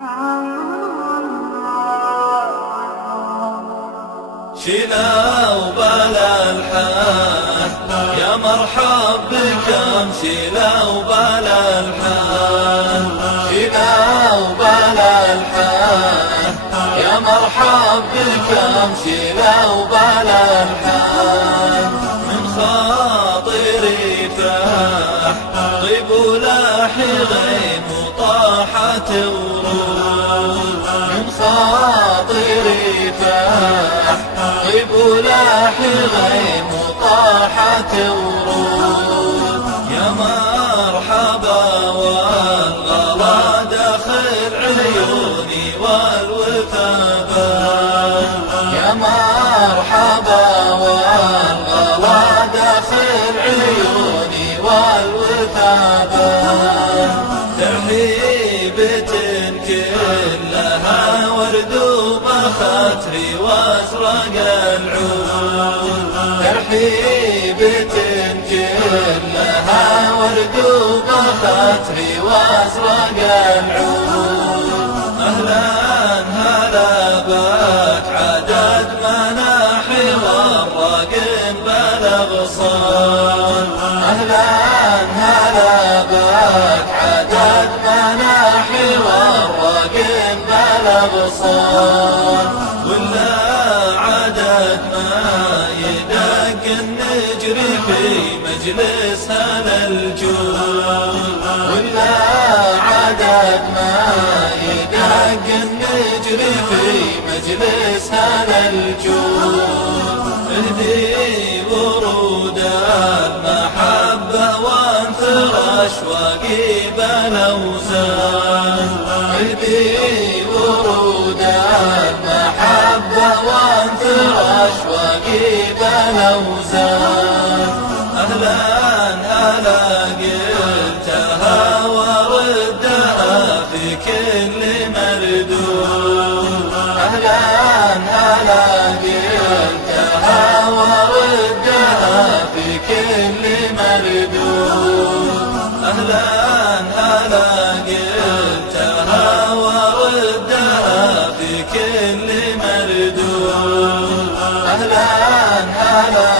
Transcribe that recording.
شيلا وبلا الحال يا مرحب بكم، شيلا وبلا الحال، شيلا وبلا الحال يا مرحب بكم، شيلا وبلا الحال. من خاطري فاح طيب ولاحي غيم وطاحت ورود، من خاطري فاح طيب ولاحي غيم وطاحت ورود. يا مرحبا والغلا داخل عيوني والوفا بان، يا مرحبا والغلا داخل عيوني والوفا بان. ترحيبة كلها ورد وبخاطري وازرق العود، ترحيبة كلها ورد وبخاطري وازرق العود. أهلا هلا بك عدد مناحي والراقم بلغ صال، أهلا هلا بك عدد مناحي والراقم بلغ صال. ولا عدد ما يدق نجري في مجلس هذا الجود، ولا عدد ما يدق نجري في مجلس هذا الجود. اهدي ورود المحبة وانثر اشواقي بالاوزان، اهدي ورود المحبة وانثر اشواقي بالاوزان. اهلا هلا قلتها وردها في كل مردود، اهلا هلا قلتها وردها في كل مردود، اهلا هلا قلتها وردها في كل مردود، أهلا هلا